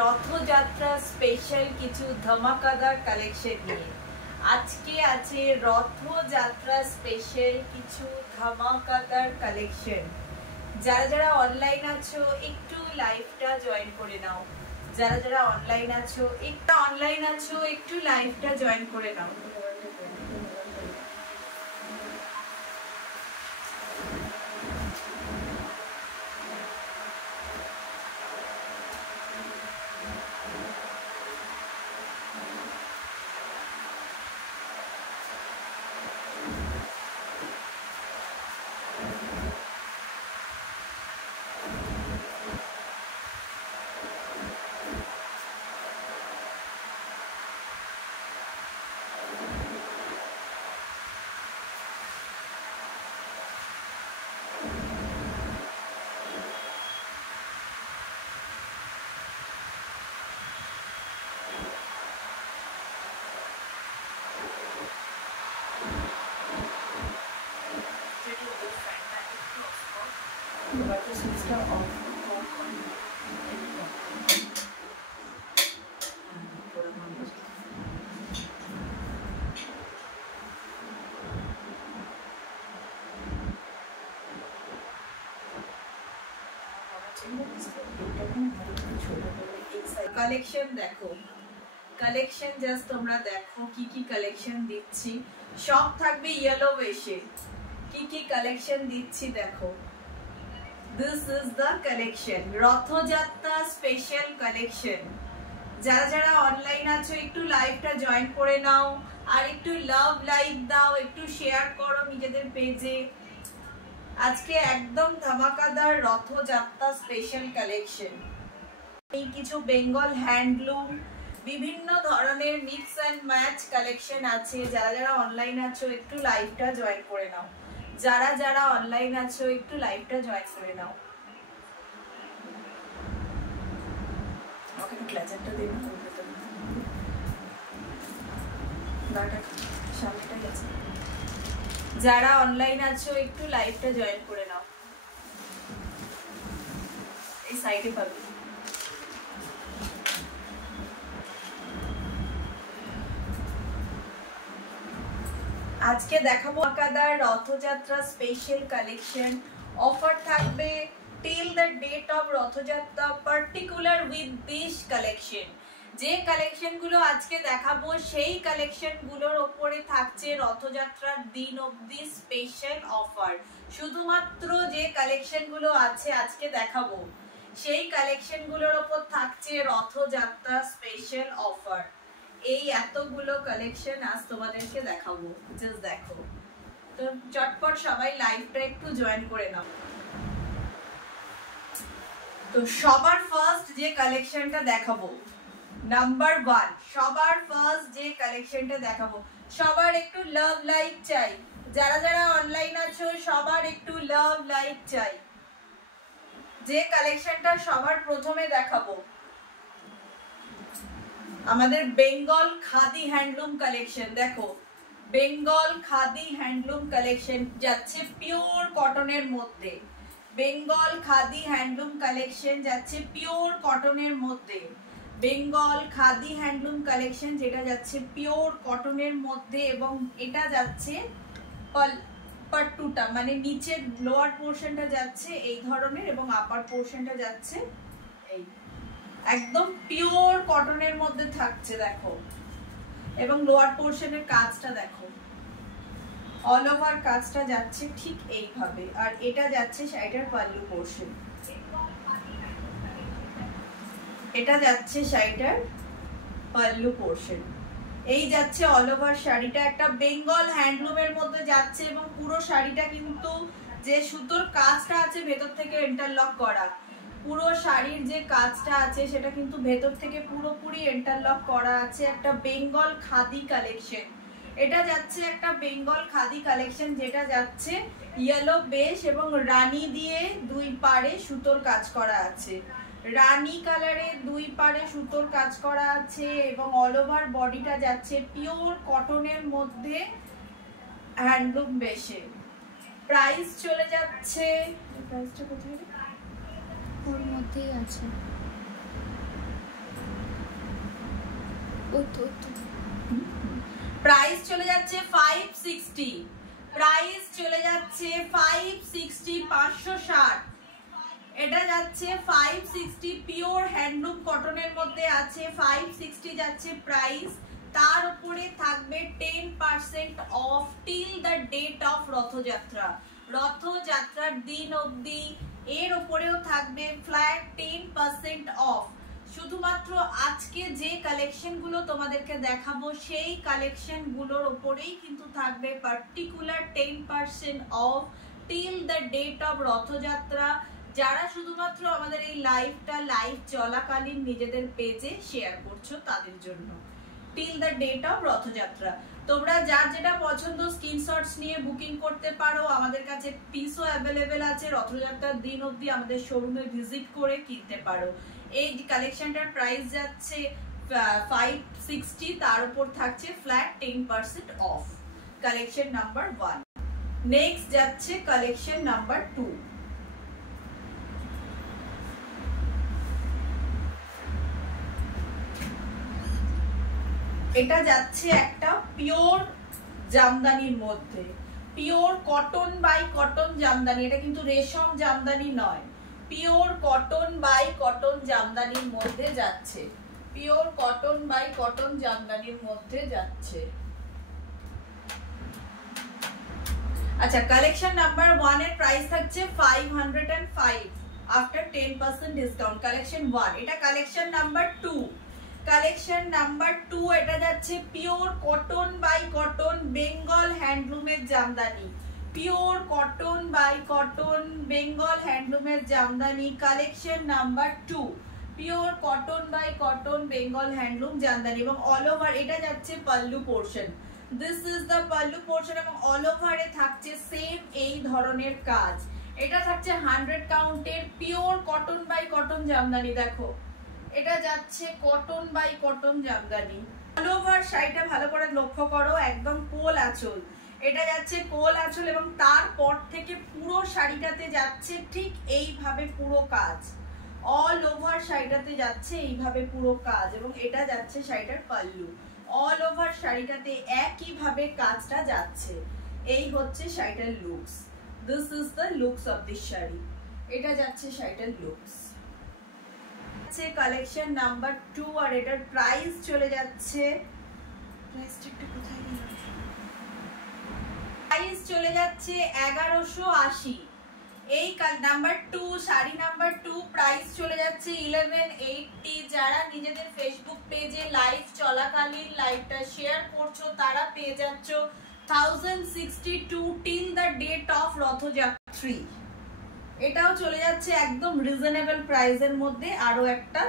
Rathyatra special কিছু ধামাকাদার collection নিয়ে আজকে আছে রথযাত্রা স্পেশাল কিছু ধামাকাদার কালেকশন। যারা যারা অনলাইন আছো একটু লাইভটা জয়েন করে নাও। যারা যারা অনলাইন আছো একটু লাইভটা জয়েন করে নাও। কালেকশন দেখো, কালেকশন জাস্ট তোমরা দেখো কি কি কালেকশন দিচ্ছি। সব থাকবে ইয়েলো বেশে, কি কি কালেকশন দিচ্ছি দেখো। This is the collection, Rathyatra special collection. যারা যারা অনলাইন আছো একটু লাইভটা জয়েন করে নাও, আর একটু লাভ লাইক দাও, একটু শেয়ার করো নিজেদের পেজে। আজকে একদম ধামাকাদার রথযাত্রা স্পেশাল কালেকশন। এই কিছু বেঙ্গল হ্যান্ডলুম, বিভিন্ন ধরনের মিক্স অ্যান্ড ম্যাচ কালেকশন আছে। যারা যারা অনলাইন আছো একটু লাইভটা জয়েন করে নাও। যারা যারা অনলাইন আছো একটু লাইভটা জয়েন করে নাও। ওকে ক্লাচারটা দেব নাটা সামনেটাই আছে। যারা অনলাইন আছো একটু লাইভটা জয়েন করে নাও। এই সাইডে পাবে। আজকে দেখাবো ধামাকাদার রথযাত্রা স্পেশাল কালেকশন। অফার থাকবে till the date of Rathyatra, particular with this collection. যে কালেকশন গুলো আজকে দেখাবো সেই কালেকশন গুলোর ওপরে থাকছে রথযাত্রার দিন অবধি স্পেশাল অফার। শুধুমাত্র যে কালেকশন গুলো আছে আজকে দেখাবো সেই কালেকশন গুলোর ওপর থাকছে রথযাত্রা স্পেশাল অফার। এই এতগুলো কালেকশন আজ তোমাদেরকে দেখাবো, জাস্ট দেখো। তো চটপট সবাই লাইভটা একটু জয়েন করে নাও। তো সবার ফার্স্ট যে কালেকশনটা দেখাবো, নাম্বার 1, সবার ফার্স্ট যে কালেকশনটা দেখাবো, সবার একটু লাভ লাইক চাই। যারা যারা অনলাইন আছো সবার একটু লাভ লাইক চাই। যে কালেকশনটা সবার প্রথমে দেখাবো আমাদের বেঙ্গল খাদি হ্যান্ডলুম কালেকশন। দেখো, বেঙ্গল খাদি হ্যান্ডলুম কালেকশন যাচ্ছে পিওর কটনের মধ্যে। বেঙ্গল খাদি হ্যান্ডলুম কালেকশন যাচ্ছে পিওর কটনের মধ্যে। বেঙ্গল খাদি হ্যান্ডলুম কালেকশন যেটা যাচ্ছে পিওর কটনের মধ্যে, এবং এটা যাচ্ছে পাট্টুটা, মানে নিচের লোয়ার পোর্শনটা যাচ্ছে এই ধরনের, এবং আপার পোর্শনটা যাচ্ছে এই একদম পিওর কটনের মধ্যে থাকছে দেখো। এবং লোয়ার পোর্শনের কাজটা দেখো, অল ওভার কাজটা যাচ্ছে ঠিক এইভাবে। আর এটা যাচ্ছে শাড়িটার পাল্লু পোর্শন, এটা যাচ্ছে শাড়িটার পাল্লু পোর্শন। এই যাচ্ছে অল ওভার শাড়িটা, একটা বেঙ্গল হ্যান্ডলুমের মধ্যে যাচ্ছে। এবং পুরো শাড়িটা কিন্তু যে সুতোর কাজটা আছে ভেতর থেকে ইন্টারলক করা, পুরো শাড়ির যে কাজটা আছে সেটা কিন্তু ভেতর থেকে পুরোপুরি ইন্টারলক করা আছে। একটা বেঙ্গল খাদি কালেকশন, এটা যাচ্ছে একটা বেঙ্গল খাদি কালেকশন যেটা যাচ্ছে ইয়েলো বেশ এবং রানী দিয়ে দুই পাড়ে সুতোর কাজ করা আছে। রানী কালারে দুই পাড়ে সুতোর কাজ করা আছে, এবং অল ওভার বডিটা যাচ্ছে পিওর কটনের মধ্যে হ্যান্ডলুম বেশে। প্রাইস চলে যাচ্ছে, প্রাইসটা কোথায়? ওর মধ্যেই আছে, প্রাইস চলে যাচ্ছে 560, প্রাইস চলে যাচ্ছে 560, 560। এটা যাচ্ছে 560, পিওর হ্যান্ডলুম কটনের মধ্যে আছে, 560 যাচ্ছে প্রাইস। তার উপরে থাকবে 10% off till the date of Rathyatra, রথযাত্রার দিন অবধি এর উপরেও থাকবে ফ্ল্যাট 10% অফ। শুধুমাত্র আজকে যে কালেকশন গুলো তোমাদেরকে দেখাবো সেই কালেকশন গুলোর উপরেই কিন্তু থাকবে particular 10% off till the date of Rathyatra. যারা শুধুমাত্র আমাদের এই লাইভটা লাইভ চলাকালীন নিজেদের পেজে শেয়ার করছো তাদের জন্য till the date of Rathyatra. তোমরা যার যেটা পছন্দ স্ক্রিনশটস নিয়ে বুকিং করতে পারো, আমাদের কাছে পিসও অ্যাভেলেবেল আছে, রথযাত্রার দিন অবধি আমাদের শোরুমে ভিজিট করে কিনতে পারো। এই কালেকশনটার প্রাইস যাচ্ছে 560, তার উপর থাকছে flat 10% off. Collection number 1। Next যাচ্ছে কালেকশন নাম্বার 2। এটা যাচ্ছে একটা পিওর জামদানির মধ্যে, pure cotton by cotton Jamdani. এটা কিন্তু রেশম জামদানি নয়, পিওর কটন বাই কটন জামদানির মধ্যে যাচ্ছে, পিওর কটন বাই কটন জামদানির মধ্যে যাচ্ছে। আচ্ছা, কালেকশন নাম্বার 1 এর প্রাইস থাকছে 505 আফটার 10% ডিসকাউন্ট। কালেকশন 1। এটা কালেকশন নাম্বার 2। কালেকশন নাম্বার 2 এটা যাচ্ছে pure cotton by cotton Bengal হ্যান্ডলুমের jamdani, pure cotton by cotton Bengal হ্যান্ডলুমের jamdani. Collection number 2, pure cotton by cotton Bengal handloom jamdani এবং অল ওভার এটা যাচ্ছে pallu portion. This is the pallu portion এবং অল ওভারে থাকছে সেম এই ধরনের কাজ। এটা থাকছে 100 কাউন্টের pure cotton by cotton jamdani. দেখো এটা যাচ্ছে cotton by cotton jamdani. All over শাড়িটা ভালো করে লক্ষ্য করো, একদম কোল আঁচল। এটা যাচ্ছে কোল আঁচল এবং তারপর থেকে পুরো শাড়িটাতে যাচ্ছে ঠিক এইভাবে পুরো কাজ। অল ওভার শাড়িটাতে যাচ্ছে এইভাবে পুরো কাজ এবং এটা যাচ্ছে শাড়িটার পাল্লু। অল ওভার শাড়িটাতে একইভাবে কাজটা যাচ্ছে। এই হচ্ছে শাড়িটার looks. This is the looks of this sari. এটা যাচ্ছে শাড়িটার লুকস। কালেকশন নাম্বার 2 আর এটার প্রাইস চলে যাচ্ছে, প্রাইস চলে যাচ্ছে 1180। এই নাম্বার 2 শাড়ি নাম্বার 2 প্রাইস চলে যাচ্ছে 1180। যারা নিজেদের ফেসবুক পেজে লাইভ চলাকালীন লাইভটা শেয়ার করছো তারা পেয়ে যাচ্ছ 1062 till the date of Rathyatra. এটাও চলে যাচ্ছে একদম রিজনেবল প্রাইসের মধ্যে। আরো একটা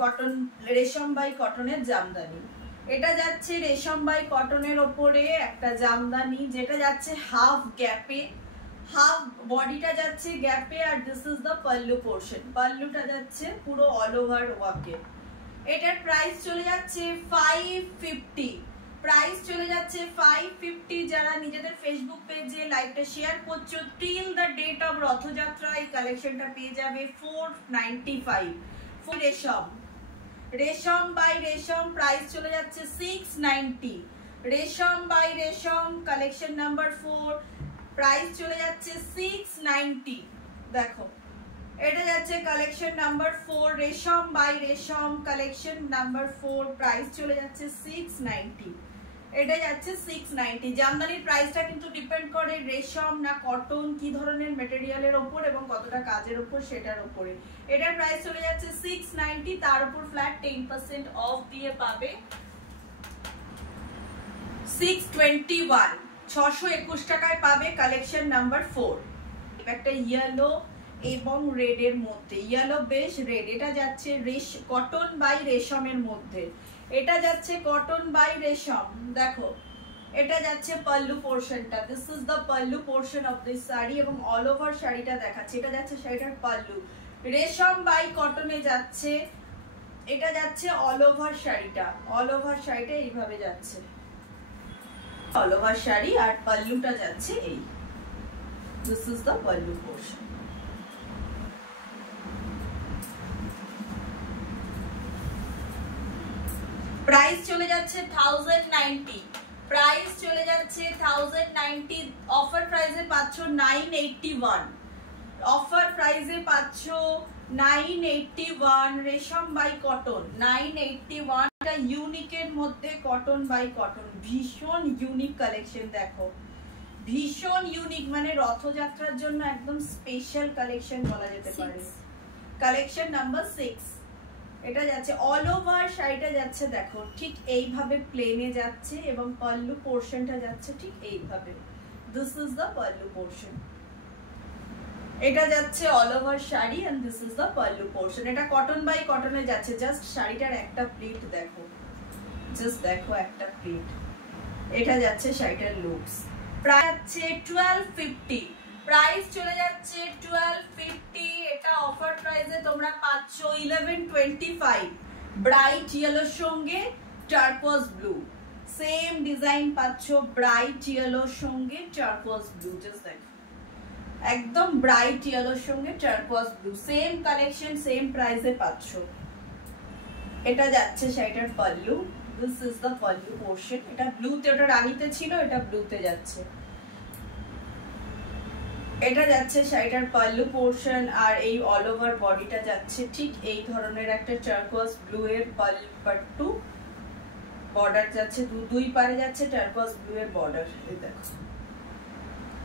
কটন রেশম বাই কটনের জামদানি। এটা যাচ্ছে রেশম বাই কটনের ওপরে একটা জামদানি, যেটা যাচ্ছে হাফ গ্যাপে, হাফ বডিটা যাচ্ছে গ্যাপে আর this is the pallu portion. পাল্লুটা যাচ্ছে পুরো অল ওভার ওয়ার্কে। এটার প্রাইস চলে যাচ্ছে 550। প্রাইস চলে যাচ্ছে 550। যারা নিজেদের ফেসবুক পেজে লাইভটা শেয়ার করছো till the date of Rathyatra এই কালেকশনটা পেয়ে যাবে 495। রেশম, রেশম বাই রেশম প্রাইস চলে যাচ্ছে 690। রেশম বাই রেশম কালেকশন নাম্বার 4 প্রাইস চলে যাচ্ছে 690। দেখো এটা যাচ্ছে কালেকশন নাম্বার 4 রেশম বাই রেশম কালেকশন নাম্বার 4 প্রাইস চলে যাচ্ছে 690। এটা যাচ্ছে 690। জামদানির প্রাইসটা কিন্তু ডিপেন্ড করে রেশম না কটন, কি ধরনের মেটেরিয়ালের ওপর এবং কতটা কাজের ওপর সেটার উপরে। এটার প্রাইস চলে যাচ্ছে 690, তার উপর ফ্ল্যাট 10% অফ দিয়ে পাবে 621, 621 টাকায় পাবে কালেকশন নাম্বার 4। একটা ইয়েলো এবং রেড এর মধ্যে, ইয়েলো বেশ রেড। এটা যাচ্ছে কটন বাই রেশমের মধ্যে, এটা যাচ্ছে কটন বাই রেশম। দেখো এটা যাচ্ছে পাল্লু পোর্শনটা, this is the pallu portion of this sari এবং অল ওভার শাড়িটা দেখাচ্ছে। এটা যাচ্ছে শাড়িটার পাল্লু, রেশম বাই কটনে যাচ্ছে। এটা যাচ্ছে অল ওভার শাড়িটা, অল ওভার শাড়িটা এইভাবে যাচ্ছে, অল ওভার শাড়ি আর পাল্লুটা যাচ্ছে এই, this is the pallu portion. Price চলে যাচ্ছে 1090, প্রাইস চলে যাচ্ছে 1090, অফার প্রাইসে পাচ্ছ 981, অফার প্রাইসে পাচ্ছ 981 রেশম বাই কটন 981। এটা ইউনিকের মধ্যে কটন বাই কটন, ভীষণ ইউনিক কালেকশন। দেখো ভীষণ ইউনিক, মানে রথযাত্রার জন্য একদম স্পেশাল কালেকশন বলা যেতে পারে। Collection number 6। এটা যাচ্ছে অল ওভার শাড়িটা যাচ্ছে দেখো ঠিক এইভাবে প্লেনে যাচ্ছে এবং পাল্লু পোরশনটা যাচ্ছে ঠিক এইভাবে। This is the pallu portion. এটা যাচ্ছে all over sari and this is the pallu portion. এটা কটন বাই কটনে যাচ্ছে। জাস্ট শাড়িটার একটা প্লিট দেখো, জাস্ট দেখো একটা প্লিট। এটা যাচ্ছে শাড়িটার লুকস। প্রাইস আছে 1250, প্রাইস চলে যাচ্ছে 1250। এটা অফার প্রাইসে তোমরা পাচ্ছ 1125। ব্রাইট ইয়েলোর সঙ্গে টার্কোয়াজ ব্লু, সেম ডিজাইন পাচ্ছ ব্রাইট ইয়েলোর সঙ্গে টার্কোয়াজ ব্লু। জাস্ট দেখো একদম ব্রাইট ইয়েলোর সঙ্গে টার্কোয়াজ ব্লু, সেম কালেকশন সেম প্রাইসে পাচ্ছ। এটা যাচ্ছে শাড়িটার pallu, this is the pallu portion. এটা ব্লুতে, ওটা রানীতে ছিল, এটা ব্লুতে যাচ্ছে। এটা যাচ্ছে শাড়িটার পাল্লু পোরশন আর এই অল ওভার বডিটা যাচ্ছে ঠিক এই ধরনের একটা টার্কোয়াজ ব্লু এর পাট্টু বর্ডার যাচ্ছে। দুই পারে যাচ্ছে টার্কোয়াজ ব্লু এর বর্ডার। এই দেখো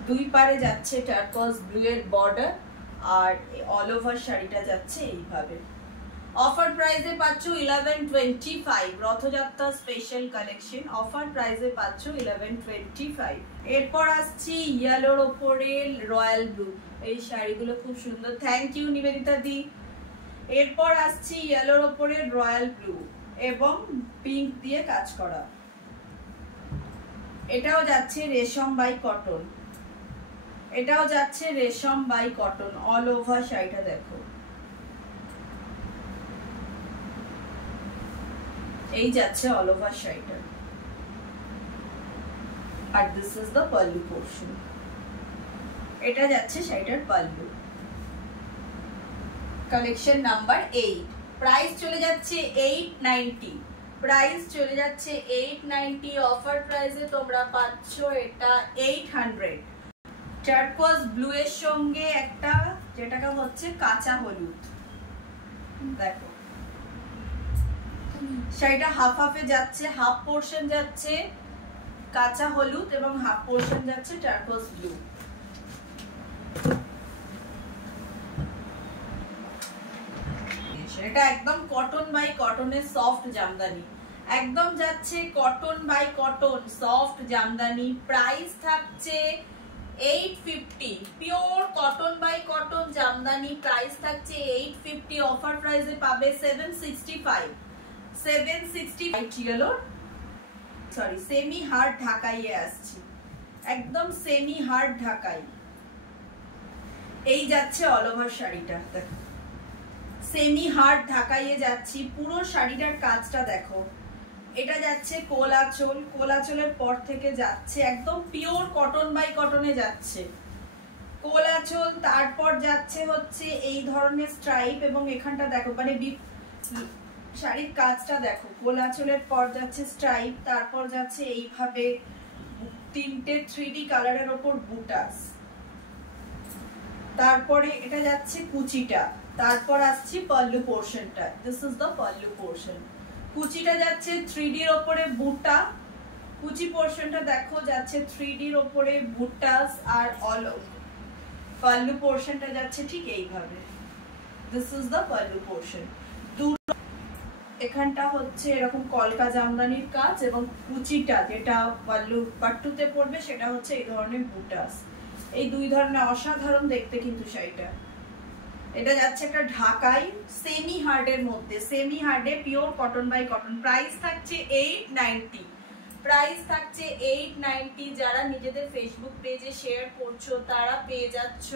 দুই পারে যাচ্ছে টার্কোয়াজ ব্লু এর বর্ডার আর অল ওভার শাড়িটা যাচ্ছে এইভাবে। অফার প্রাইসে পাচ্ছ 1125, রথযাত্রা স্পেশাল কালেকশন। অফার প্রাইসে পাচ্ছ 1125। এরপর আসছি ইয়েলোর ওপরে রয়্যাল ব্লু। এই শাড়িগুলো খুব সুন্দর, থ্যাংক ইউ নিবেদিতা দি। এরপর আসছি ইয়েলোর ওপরে রয়্যাল ব্লু এবং পিঙ্ক দিয়ে কাজ করা। এটাও যাচ্ছে রেশম বাই কটন, এটাও যাচ্ছে রেশম বাই কটন। অল ওভার শাড়িটা দেখো, এই যাচ্ছে অল ওভার শাড়িটা আর this is the pallu portion. এটা যাচ্ছে শাড়িটার পাল্লু। Collection number 8। প্রাইস চলে যাচ্ছে 890, প্রাইস চলে যাচ্ছে 890। অফার প্রাইসে তোমরা পাচ্ছ এটা 800। টার্কোয়াজ ব্লু এর সঙ্গে একটা যেটাকে হচ্ছে কাঁচা হলুদ। দেখো শাড়িটা হাফ হাফে যাচ্ছে, হাফ পোরশন যাচ্ছে কাঁচা হলুদ এবং হাফ পোরশন যাচ্ছে টার্কোয়াজ ব্লু। এটা একদম কটন বাই কটনের সফট জামদানি, একদম যাচ্ছে cotton by cotton soft Jamdani. Price থাকছে 850, pure cotton by cotton Jamdani. Price থাকছে 850, অফার প্রাইসে পাবে 765। 765 ইয়েলো, সরি সেমি হার্ড ঢাকাইয়ে আসছি, একদম সেমি হার্ড ঢাকাই। এই যাচ্ছে অল ওভার শাড়িটা, দেখো সেমি হার্ড ঢাকাইয়ে যাচ্ছি। পুরো শাড়িটার কাজটা দেখো। এটা যাচ্ছে কোলাচল, কোলাচলের পর থেকে যাচ্ছে একদম পিওর কটন বাই কটনে যাচ্ছে কোলাচল। তারপর যাচ্ছে হচ্ছে এই ধরনের স্ট্রাইপ এবং এখানটা দেখো মানে শাড়ির কাজটা দেখো। কোলাচলের পর যাচ্ছে স্ট্রাইপ, তারপর যাচ্ছে এইভাবে তিনটে 3D কালারের ওপর বুটাস, তারপরে এটা যাচ্ছে কুচিটা, তারপর আসছি পাল্লু পোরশনটা। This is the pallu portion. কুচিটা যাচ্ছে 3D এর ওপরে বুটা, কুচি পোরশনটা দেখো যাচ্ছে 3D এর ওপরে বুটাস আর অল পাল্লু পোরশনটা যাচ্ছে ঠিক এইভাবে। This is the pallu portion. এখানটা হচ্ছে এরকম কলকা জামদানির কাজ এবং কুচিটা যেটা পাল্লু পাট্টুতে পড়বে সেটা হচ্ছে এই ধরনের বুটাস। এই দুই ধরনের অসাধারণ দেখতে কিন্তু শাড়িটা। এটা যাচ্ছে একটা ঢাকাই সেমি হার্ডের মধ্যে, সেমি হার্ডে pure cotton by cotton. Price থাকছে 890, প্রাইস থাকছে 890। যারা নিজেদের ফেসবুক পেজে শেয়ার করছো তারা পেয়ে যাচ্ছ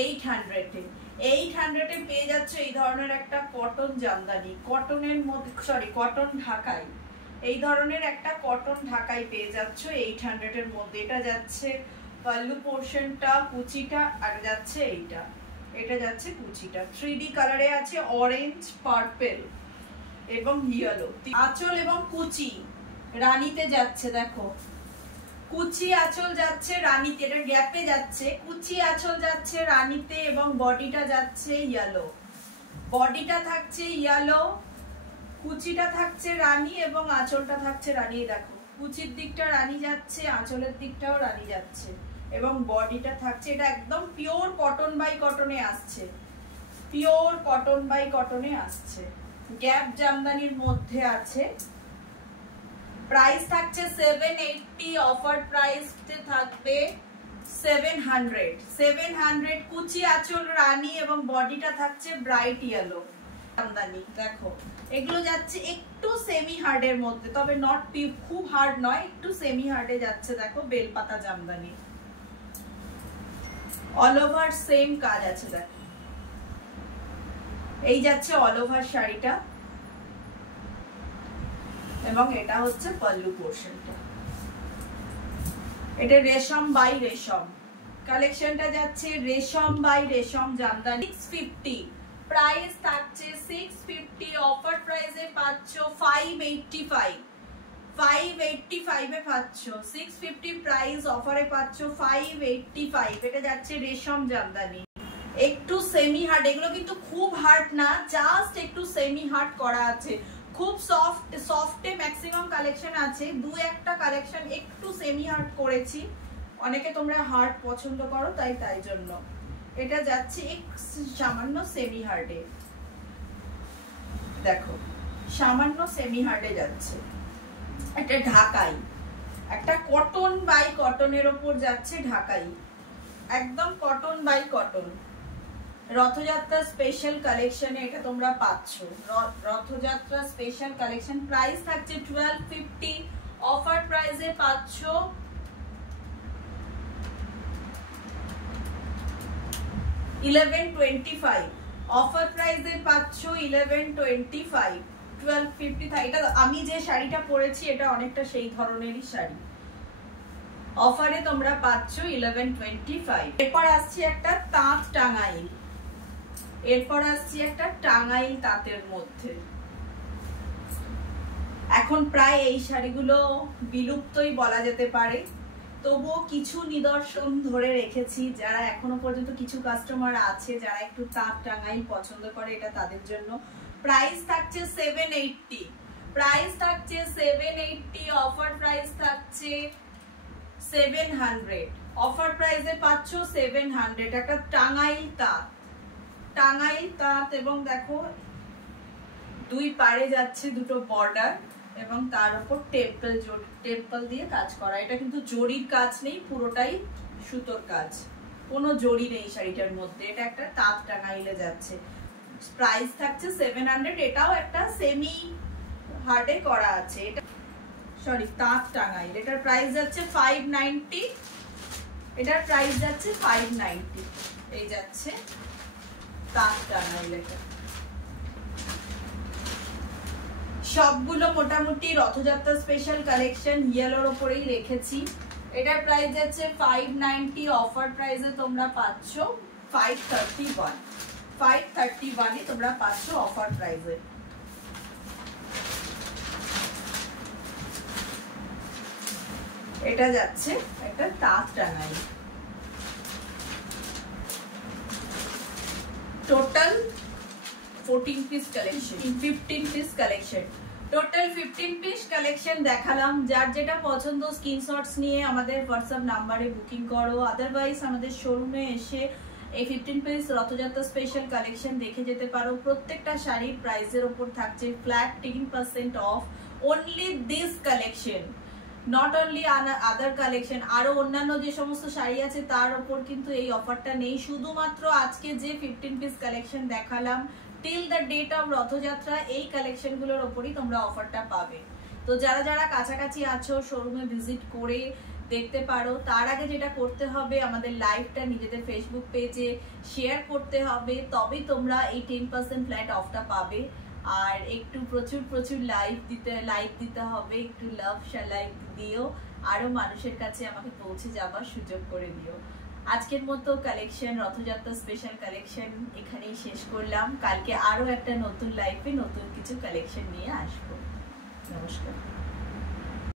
800-এ। 800-এ পেয়ে যাচ্ছে এই ধরনের একটা কটন জামদানি, কটনের মধ্যে সরি কটন ঢাকাই, এই ধরনের একটা কটন ঢাকাই পেয়ে যাচ্ছ 800-এর মধ্যে। এটা যাচ্ছে পাল্লু পোরশনটা, কুচিটা আর যাচ্ছে এইটা, এটা যাচ্ছে কুচিটা। 3D কালারে আছে অরেঞ্জ পার্পল, এবং ইয়েলো। আঁচল এবং কুচি রানীতে যাচ্ছে, দেখো কুচি আঁচল যাচ্ছে রানীতে, এটা গ্যাপে যাচ্ছে, কুচি আঁচল যাচ্ছে রানীতে এবং বডিটা যাচ্ছে ইয়েলো। বডিটা থাকছে ইয়েলো, কুচিটা থাকছে রানী এবং আঁচলটা থাকছে রানী। দেখো কুচির দিকটা রানী যাচ্ছে, আঁচলের দিকটাও রানী যাচ্ছে এবং বডিটা থাকছে, এটা একদম পিওর কটন বাই কটনে আসছে, পিওর কটন বাই কটনে আসছে, গ্যাপ জামদানির মধ্যে আছে। প্রাইস থাকছে 780, অফার প্রাইস থাকবে 700। 700 কুচি আঁচল রানী এবং বডিটা থাকছে ব্রাইট ইয়েলো জামদানি। দেখো এগুলো যাচ্ছে একটু সেমি হার্ডের মধ্যে, তবে নট খুব হার্ড নয়, একটু সেমি হার্ডে যাচ্ছে। দেখো বেলপাতা জামদানি, অল ওভার সেম কাজ আছে। দেখো এই যাচ্ছে অল ওভার শাড়িটা এবং এটা হচ্ছে পল্লু পোর্শনটা। এটা রেশম বাই রেশম কালেকশনটা যাচ্ছে, রেশম বাই রেশম জামদানি। 650 প্রাইস থাকছে 650, অফার প্রাইসে পাচ্ছ 585। 585 এ পাচ্ছ, 650 প্রাইস, অফারে পাচ্ছ 585। এটা যাচ্ছে রেশম জামদানি, একটু সেমি হার্ড, এগুলো কিন্তু খুব হার্ড না, জাস্ট একটু সেমি হার্ড করা আছে, খুব সফট, সফটে ম্যাক্সিমাম কালেকশন আছে, দু একটা কালেকশন একটু সেমি হার্ড করেছি, অনেকে তোমরা হার্ড পছন্দ করো তাই জন্য। এটা যাচ্ছে সামান্য সেমি হার্ডে, দেখো সামান্য সেমি হার্ডে যাচ্ছে। এটা ঢাকাই, একটা কটন বাই কটনের ওপর যাচ্ছে, ঢাকাই একদম cotton by cotton. Rathyatra special কালেকশনে এটা তোমরা পাচ্ছ, রথযাত্রা স্পেশাল কালেকশন। প্রাইস থাকছে 1250, অফার প্রাইসে পাচ্ছ 1125। অফার প্রাইসে পাচ্ছ 1125, 1250। এটা আমি যে শাড়িটা পরেছি এটা অনেকটা সেই ধরনেরই শাড়ি, অফারে তোমরা পাচ্ছ 1125। এরপর আসছে একটা তাঁত টাঙ্গাইল, এরপর আসছি একটা টাঙ্গাইল তাঁতের মধ্যে। এখন প্রায় এই শাড়িগুলো বিলুপ্তই বলা যেতে পারে, তবুও কিছু নিদর্শন ধরে রেখেছি, যারা এখনো পর্যন্ত কিছু কাস্টমার আছে যারা একটু তাঁত টাঙ্গাইল পছন্দ করে, এটা তাদের জন্য। প্রাইস থাকছে 780, প্রাইস থাকছে 780, অফার প্রাইস থাকছে 700, অফার প্রাইসে পাচ্ছ 700। একটা টাঙ্গাইল তাঁত, টাঙ্গাইল তাঁত এবং দেখো দুই পারে যাচ্ছে দুটো বর্ডার এবং তার উপর টেম্পল দিয়ে কাজ করা। এটা কিন্তু জরির কাজ নেই, পুরোটাই সুতোর কাজ, কোনো জরি নেই শাড়িটার মধ্যে। এটা একটা তাঁত টাঙ্গাইলে যাচ্ছে, প্রাইস থাকছে 700। এটাও একটা সেমি হার্ডে করা আছে, এটা সরি তাঁত টাঙ্গাইল। এটার প্রাইস যাচ্ছে 590, এটার প্রাইস যাচ্ছে 590। এই যাচ্ছে তাঁত টাঙ্গাইল। এটা সবগুলো মোটামুটি রথযাত্রা স্পেশাল কালেকশন ইয়েলোর উপরেই রেখেছি। এটার প্রাইস যাচ্ছে 590, অফার প্রাইসে তোমরা পাচ্ছ 531। 531 তোমরা পাচ্ছ অফার প্রাইসে। এটা যাচ্ছে একটা তাঁত Tangail. Total 14 piece collection, 15 piece collection, total 15 piece collection দেখালাম। যার যেটা পছন্দ স্ক্রিনশটস নিয়ে আমাদের হোয়াটসঅ্যাপ নাম্বারে বুকিং করো, আদারওয়াইজ আমাদের শোরুমে এসে এই 15 পিস রথযাত্রা স্পেশাল কালেকশন দেখে যেতে পারো। প্রত্যেকটা শাড়ির প্রাইসের উপর থাকছে flat 10% of, only this collection, not only other collection. আরো অন্যান্য যে সমস্ত শাড়ি আছে তার উপর কিন্তু এই অফারটা নেই, শুধুমাত্র আজকে যে 15 পিস কালেকশন দেখালাম till the date of Rathyatra এই কালেকশনগুলোর ওপরই তোমরা অফারটা পাবে। তো যারা যারা কাছাকাছি আছো শোরুমে ভিজিট করে দেখতে পারো। তার আগে যেটা করতে হবে, আমাদের লাইভটা নিজেদের ফেসবুক পেজে শেয়ার করতে হবে, তবেই তোমরা এই 10% ফ্ল্যাট অফটা পাবে। আর একটু প্রচুর লাইক দিতে হবে, একটু লাইক দিও, আরো মানুষের কাছে আমাকে পৌঁছে যাবার সুযোগ করে দিও। আজকের মতো কালেকশন, রথযাত্রা স্পেশাল কালেকশন এখানেই শেষ করলাম। কালকে আরো একটা নতুন লাইফে নতুন কিছু কালেকশন নিয়ে আসবো। নমস্কার।